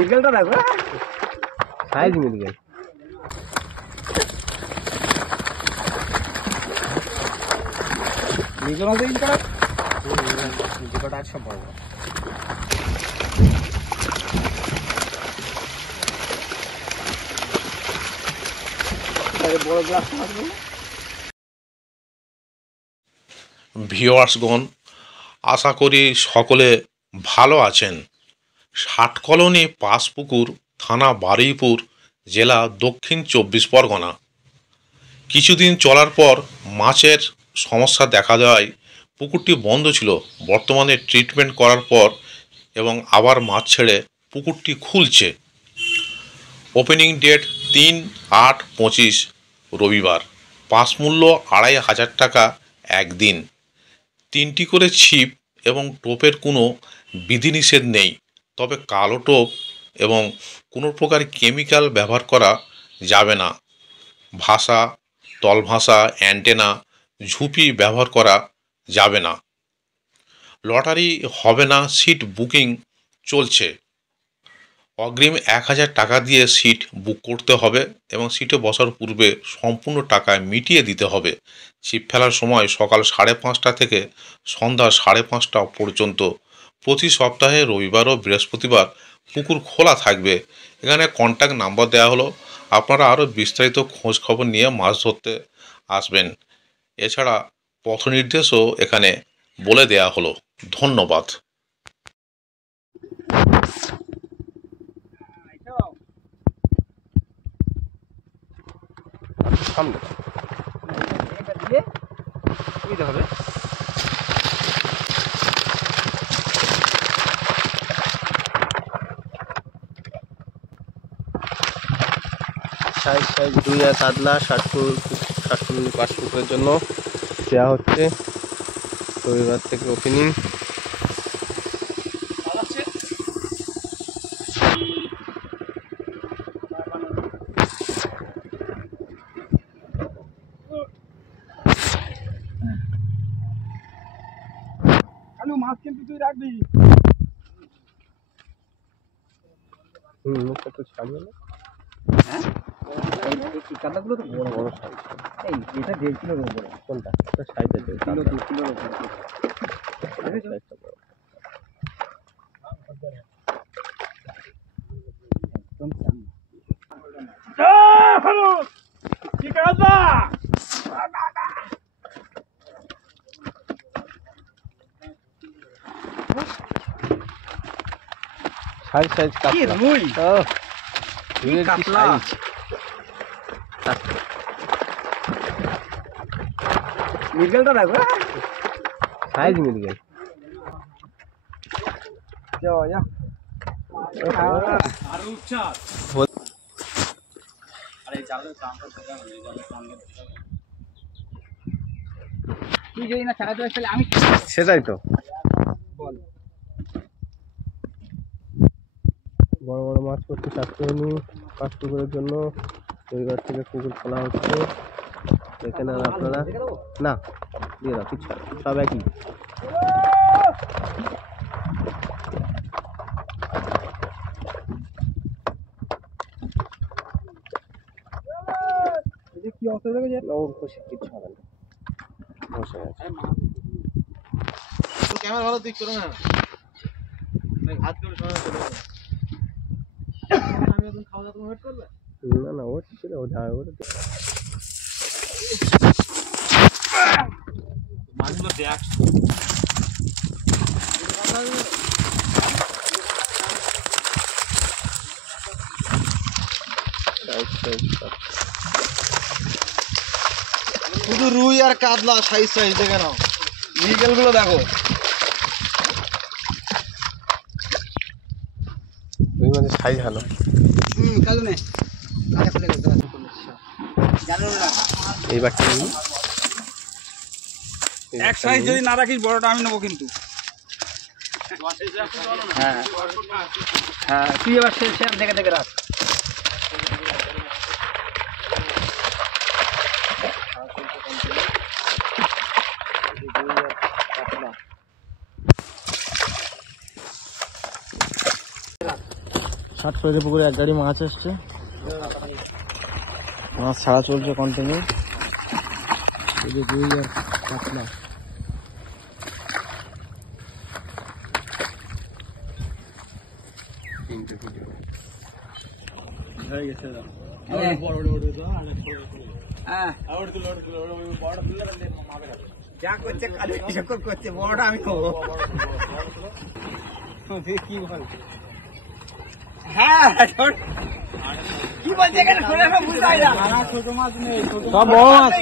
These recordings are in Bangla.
মৃগেলটা দেখো, সাইজ মৃগেল। ভিউয়ার্সগণ, আশা করি সকলে ভালো আছেন। ষাটকলোনি পাঁচপুকুর, থানা বারুইপুর, জেলা দক্ষিণ 24 পরগনা। কিছুদিন চলার পর মাছের সমস্যা দেখা দেওয়ায় পুকুরটি বন্ধ ছিল। বর্তমানে ট্রিটমেন্ট করার পর এবং আবার মাছ ছেড়ে পুকুরটি খুলছে। ওপেনিং ডেট 3/8/25 রবিবার। পাস মূল্য 2500 টাকা একদিন। 3টি করে ছিপ এবং টোপের কোনো বিধিনিষেধ নেই, তবে কালো টোপ এবং কোনো প্রকার কেমিক্যাল ব্যবহার করা যাবে না। ভাষা, তলভাষা, অ্যান্টেনা, ঝুপি ব্যবহার করা যাবে না। লটারি হবে না, সিট বুকিং চলছে। অগ্রিম 1000 টাকা দিয়ে সিট বুক করতে হবে এবং সিটে বসার পূর্বে সম্পূর্ণ টাকা মিটিয়ে দিতে হবে। ছিপ ফেলার সময় সকাল 5:30 থেকে সন্ধ্যা 5:30 পর্যন্ত। প্রতি সপ্তাহে রবিবার ও বৃহস্পতিবার পুকুর খোলা থাকবে। এখানে কন্ট্যাক্ট নাম্বার দেওয়া হলো, আপনারা আরও বিস্তারিত খোঁজ খবর নিয়ে মাছ ধরতে আসবেন। এছাড়া পথ নির্দেশও এখানে বলে দেওয়া হলো। ধন্যবাদ। সামনে দিলে সুবিধা হবে। সাইজ 2 আর কাতলা 60 পাঁচ ফুটের জন্য দেওয়া হচ্ছে। রবিবার থেকে ওপেনিং। মাছ কিন্তু তুই রাখবি। মুখটা তো ছাড়িয়ে না। হ্যাঁ, এই কাতলাগুলো তো বড় বড় সাইজ। এই এটা 1.5 কিলোর উপরে। কোনটা? এটা সাইজ আছে 2 কিলোর উপরে। সাইজটা বড়। একদম হ্যালো কি কাজা? সাইজ কাতলা। রুই। রুই কাতলা। মৃগেলটা দেখো, সাইজ মৃগেল। যাও যা। আর উচ্চা। আরে জালে কামটা দেখা হলো, জালে সঙ্গে তুই যদি না চালাতে পারিস তাহলে আমি সেটাই তো বল। বড় বড় মাছ করতে চাচ্ছেন পাঁচ পুকুরের জন্য। রবিবার থেকে পুকুর খোলা হচ্ছে। দেখে নেন আপনারা। না দিয়ে দাও, কিছু সব একই। কি অবস্থা দেখে ওর খুশি কিছু হবে না। বসে আছে ক্যামেরা ভালো দিক করো না, হাত করে সময় চলে যাবে। আমি এখন খাওয়া দাওয়া তুমি ওয়েট করবে? না না ওয়েট ছিল, ও যা ওটা মাছগুলো দেখ। শুধু রুই আর কাতলা সাইজ দেখে নাও। মৃগেল গুলো দেখো, রুই মাছের সাইজ ভালো। কালো নেই এইবার এক সাইজ যদি না রাখিস বড়টা আমি নেবো কিন্তু। হ্যাঁ হ্যাঁ তুই এবার দেখে দেখে রাখ। ষাট করে পুকুরে এক গাড়ি মাছ এসছে, মাছ ছাড়া চলছে কন্টিনিউ। রুই আর কাতলা। যা করছে কালু এসব করছে, বড়টা আমি খাবো। কি বল? হ্যাঁ কি বলছে এখানে শুনে সব বুঝতে হয় না। ছোট মাছ নেই, সব বড় মাছ,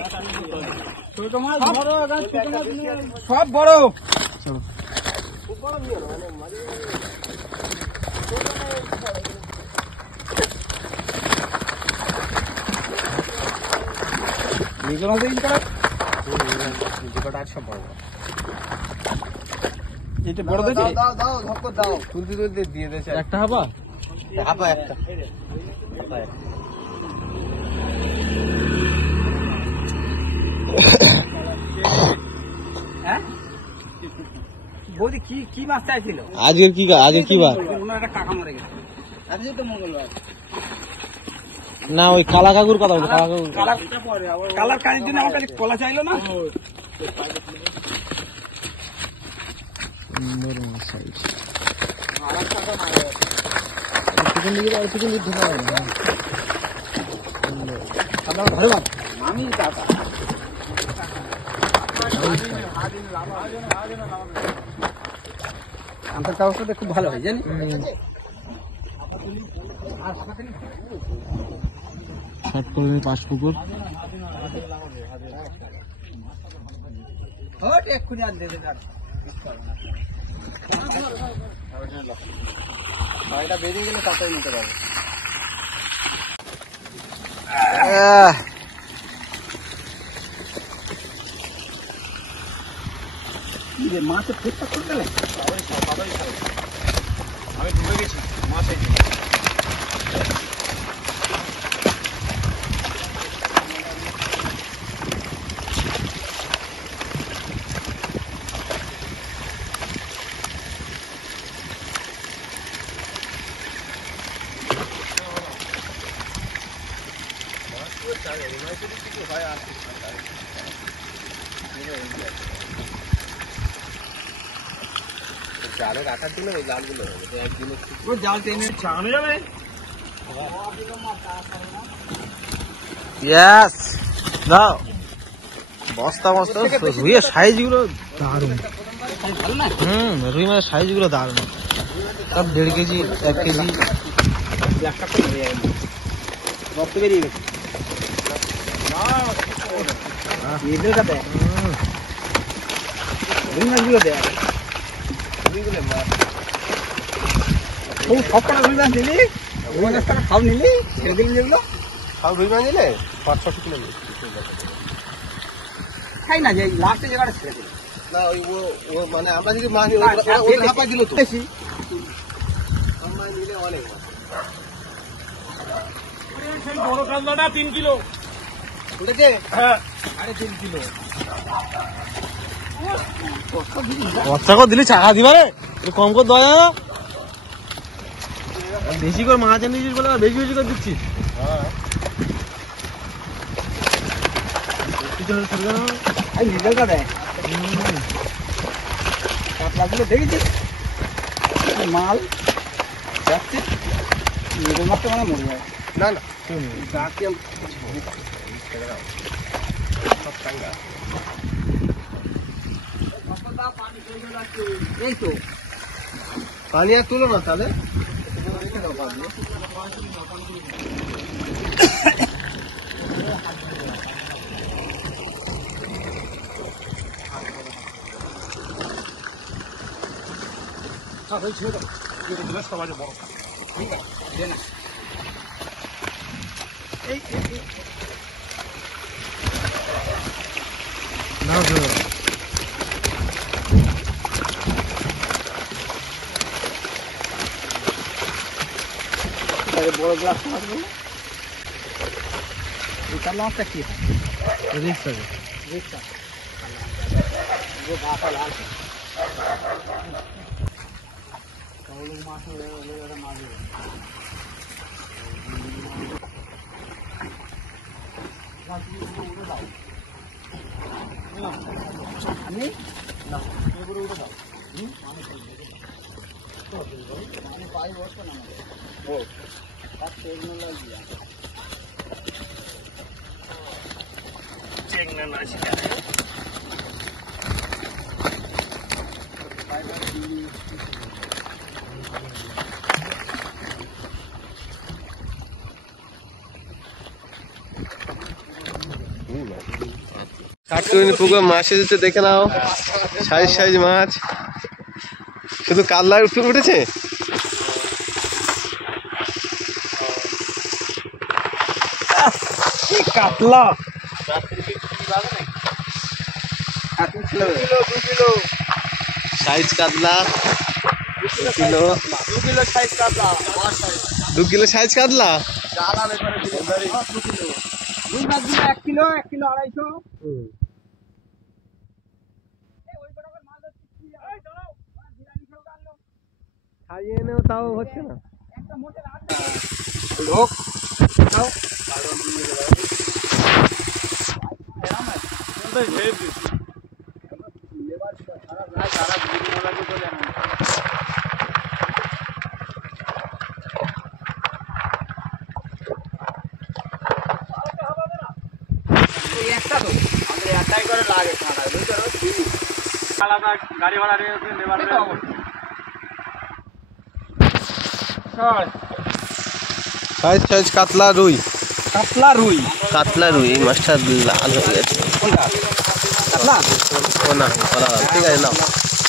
ছোট মাছ বড়, ছোট মাছ সব বড়। একটা হাবা একটা বৌদি কি কি মাছ চাইছিল? আজকের কি বার? একটা কাকা মরে গেছে। আজকে তো মঙ্গলবার না, ওই কালা কাকুর কথা বলতো। কালার কাজের জন্য আমার কাছে কলা চাইলো না। সুন্দর মাছ সাইজ। আমি কাকা আমার ব্যবস্থাটা খুব ভালো হয় জানি। ষাট করে 5 পুকুর। এক্ষুনি আর দেবে ছয়টা বেরিয়ে গেলে তাড়াতাড়ি নিতে পারবে। মাছের ফুটটা করে গেলে আমি ডুবে গেছি মাছ। জালে রাখার জন্য ওই জালগুলো জাল টেনে চালানো যাবে। দাও বস্তা বস্তা রুইয়ের সাইজ গুলো দারুণ। রুই মাছের সাইজ গুলো দারুণ, সব 1.5 কেজি 1 কেজি। রক্ত বেরিয়ে গেছে। মাছগুলো দেয় সব কটা রুই মাছ নিলি, রুই মাছ টাকা খাও নিলি, ছেড়ে দিলি যেগুলো সব রুই মাছ নিলে 500 কিলো খাই না, যে লাস্টে জায়গাটা ছেড়ে দিল না। ওই ও মানে আমরা যদি মাছ হাঁপা দিল তো বেশি নিলে অনেক বড় কাতলাটা 3 কিলো উঠেছে। হ্যাঁ 3.5 কিলো। বাচ্চা করে দিলে চাকা দিবারে কম করে দেওয়া যাবে। বেশি করে মাছ এনে দিচ্ছিস বলে বেশি বেশি করে দিচ্ছি। নিজেটা দেয় কাতলাগুলো দেখেছিস মাল যাচ্ছে। নিজের মাছটা মানে মরে যায় না না এই তো পানি আর তুলো না তাহলে। বড় গ্লাস মাছগুলো এই কাতলা মাছটা কি হয়? রিক্সা রিক্সা গাটা লাল মাছ কাঠকুনি পুকুরে মাছ এসেছে, দেখে নাও, সাইজ সাইজ মাছ। শুধু কাতলা উঠেছে। কাতলা সাইজ কাতলা 2 কিলো। 2 কিলো সাইজ কাতলা। 2 কিলো সাইজ কাতলা। 1 কিলো 250। খাইয়ে এনেও তাও হচ্ছে না। লোক গাড়ি ভাড়া সাইজ সাইজ কাতলা রুই। কাতলা রুই। কাতলা রুই, এই মাছটা লাল হয়ে গেছে। কাতলা ও না, ঠিক আছে নাও।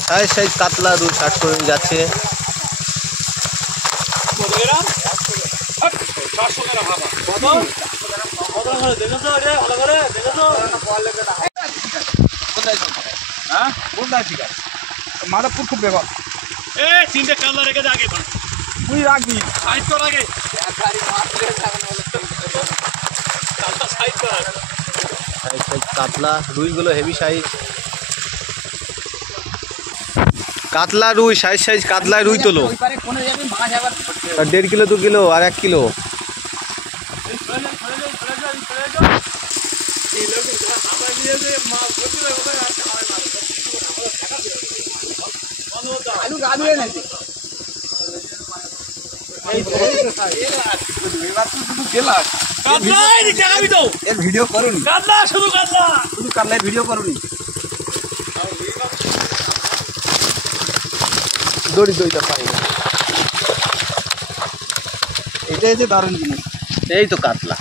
সাইজ সাইজ কাতলা রুই 60 করে যাচ্ছে। মাধবপুর খুব ব্যাপার। 3টে কাতলা রেখে দে আগে, তুই রাখবি সাইড কর আগে। সাইজ সাইজ কাতলা রুইগুলো হেভি সাইজ। কাতলা রুই সাইজ সাইজ কাতলা রুই তোলো। 1.5 কিলো 2 কিলো আর 1 কিলো। আলু গাড়িয়ে নাকি ভিডিও করুনি। কাতলা শুধু কাতলা, শুধু কাতলায় ভিডিও করুনি। দড়ি দড়িটা পাই না। এটাই যে দারুণ জিনিস। এই তো কাতলা।